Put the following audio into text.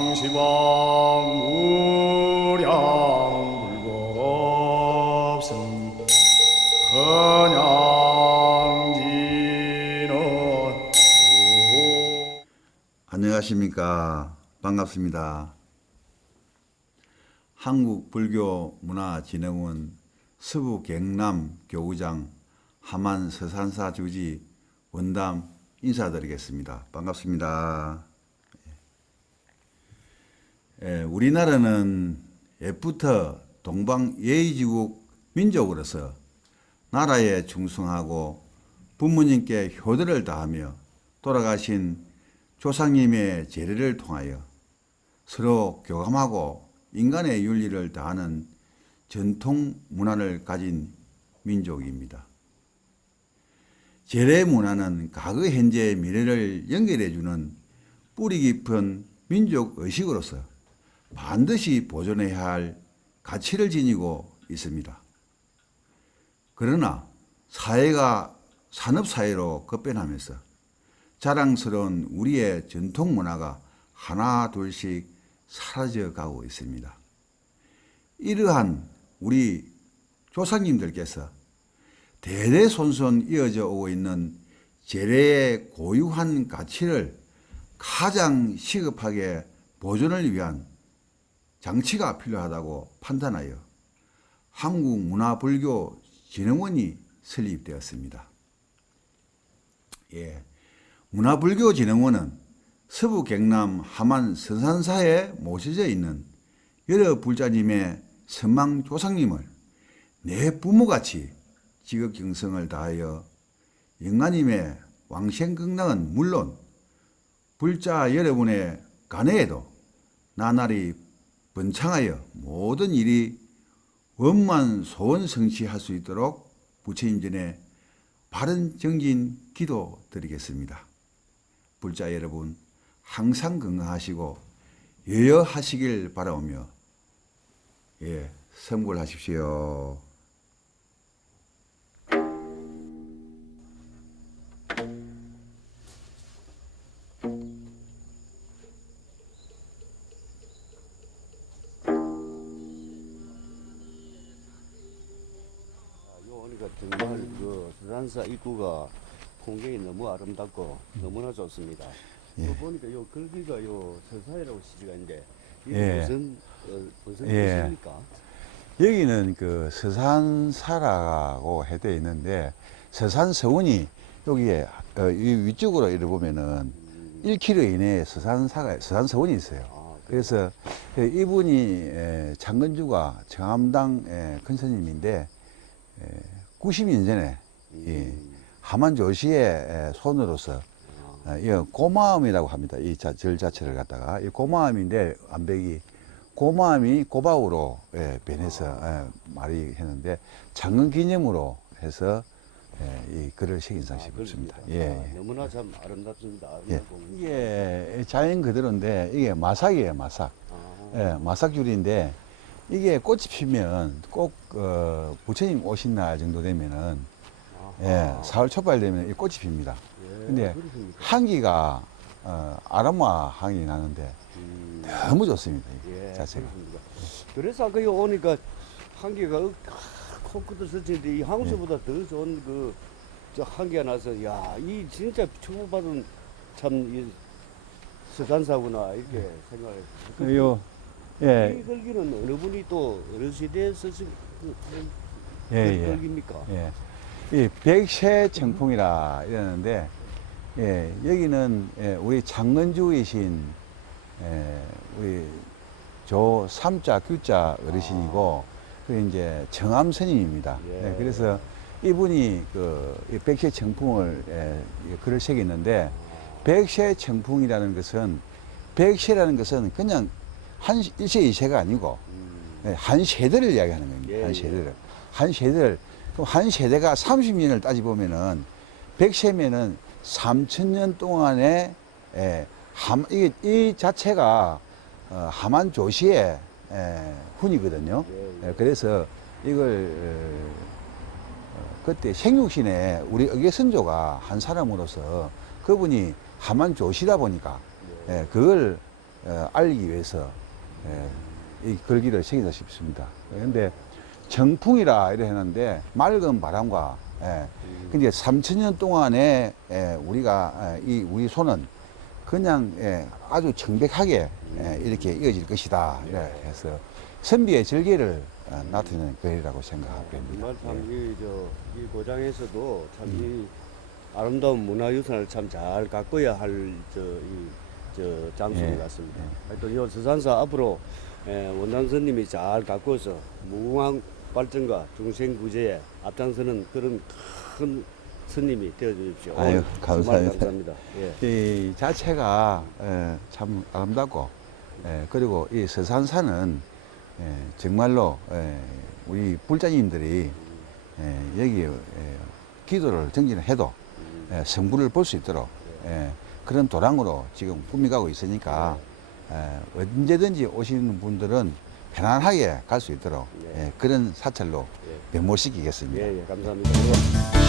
상시방 우량 불법승 그냥지는 안녕하십니까 반갑습니다 한국불교문화진흥원 서부갱남교구장 하만서산사 주지 원담 인사드리겠습니다. 반갑습니다. 예, 우리나라는 옛부터 동방 예의지국 민족으로서 나라에 충성하고 부모님께 효도를 다하며 돌아가신 조상님의 제례를 통하여 서로 교감하고 인간의 윤리를 다하는 전통 문화를 가진 민족입니다. 제례 문화는 과거, 현재, 미래를 연결해주는 뿌리 깊은 민족 의식으로서 반드시 보존해야 할 가치를 지니고 있습니다. 그러나 사회가 산업사회로 급변하면서 자랑스러운 우리의 전통 문화가 하나 둘씩 사라져 가고 있습니다. 이러한 우리 조상님들께서 대대손손 이어져 오고 있는 재래의 고유한 가치를 가장 시급하게 보존을 위한 장치가 필요하다고 판단하여 한국문화불교진흥원이 설립되었습니다. 예. 문화불교진흥원은 서부 경남 함안 선산사에 모셔져 있는 여러 불자님의 선망 조상님을 내 부모같이 지극정성을 다하여 영가님의 왕생극락은 물론 불자 여러분의 간해에도 나날이 번창하여 모든 일이 원만 소원 성취할 수 있도록 부처님 전에 바른 정진 기도 드리겠습니다. 불자 여러분 항상 건강하시고 여여하시길 바라오며 예, 성불하십시오. 요 오니까 정말 그 서산사 입구가 풍경이 너무 아름답고 너무나 좋습니다. 예. 요 보니까 요 글귀가 요 서사이라고 시지가 있는데 이게 예. 무슨 어, 무슨 예. 뜻입니까? 여기는 그 서산사라고 해져 있는데 서산서원이 여기에 어, 이 위쪽으로 이래 보면은 1km 이내에 서산사가 서산서원이 있어요. 아, 그래서 그 이분이 에, 장건주가 정암당 에, 큰 스님인데 90년 전에 이 음. 하만 조시의 에, 손으로서 아, 어, 이 고마움이라고 합니다. 이 자, 절 자체를 갖다가 이 고마움인데 암백이 고마움이 고바우로 예, 변해서 예, 말이 했는데 장은 기념으로 해서 예, 이 글을 새긴 아, 상식입니다. 그렇습니까? 예, 아, 예. 너무나 참 아름답습니다. 예. 이게 자연 그대로인데 이게 마삭이에요, 마삭. 아, 예, 마삭줄인데 이게 꽃이 피면 꼭 어, 부처님 오신 날 정도 되면은 예, 아하. 4월 초발 되면 이 꽃이 핍니다. 예, 근데 그렇습니까? 향기가 어, 아로마 향이 나는데 음, 너무 좋습니다. 이 예, 자체가. 그렇습니까? 그래서 아까 요 오니까 한기가 코끝도 스치는데 이 항수보다 더 좋은 그, 저 한기가 나서, 야, 이 진짜 축복받은 참, 이 서산사구나, 이렇게 생각을 했어요. 요, 이 예, 글귀는 어느 분이 또 어느 시대에 쓰신 그, 그런 예, 예. 글귀입니까? 예. 이 백세 청풍이라 이러는데, 예, 여기는 예, 우리 장건주이신 예, 우리 조 삼자 규자 어르신이고, 그 이제 정암 스님입니다. 예. 예, 그래서 이분이 그이 백세 청풍을 예, 이 글을 새겼는데, 백세 청풍이라는 것은 백세라는 것은 그냥 한 시- 일세 이세가 아니고 음, 예, 한 세대를 이야기하는 겁니다. 예, 한 예. 세대를. 한 세대를. 그럼 한 세대가 30년을 따지보면은, 100세면은 3천년 동안에, 예, 함, 이게, 이 자체가, 어, 하만 조시의, 예, 훈이거든요. 예, 예. 예, 그래서 이걸, 어, 그때 생육신에 우리 의계 선조가 한 사람으로서 그분이 하만 조시다 보니까, 예, 그걸 어, 알기 위해서 예, 이 글귀를 새기다 싶습니다. 그런데 정풍이라 이래 했는데 맑은 바람과 예, 근데 3천 년 동안에 예, 우리가 예, 이 우리 손은 그냥 예, 아주 청백하게 예, 이렇게 이어질 것이다. 이래 해서 선비의 절개를 어, 나타내는 글이라고 생각합니다. 정말 예. 고장에서도 참이 아름다운 문화유산을 참 잘 가꿔야 할 저 이 저 장소인 예. 것 같습니다. 하여튼 이 서산사 앞으로 예, 원장 스님이 잘 가꿔서 무궁한 발전과 중생 구제에 앞장서는 그런 큰 스님이 되어 주십시오. 아유, 오늘 감사합니다. 감사합니다. 예. 이 자체가 예, 참 아름답고 예, 그리고 이 서산사는 예, 정말로 예, 우리 불자님들이 예, 여기 에 기도를 정진을 해도 예, 성부를 볼 수 있도록 예, 그런 도랑으로 지금 꾸미가고 있으니까 예, 언제든지 오시는 분들은 편안하게 갈 수 있도록 네. 예, 그런 사찰로 예. 변모시키겠습니다. 예, 예, 감사합니다.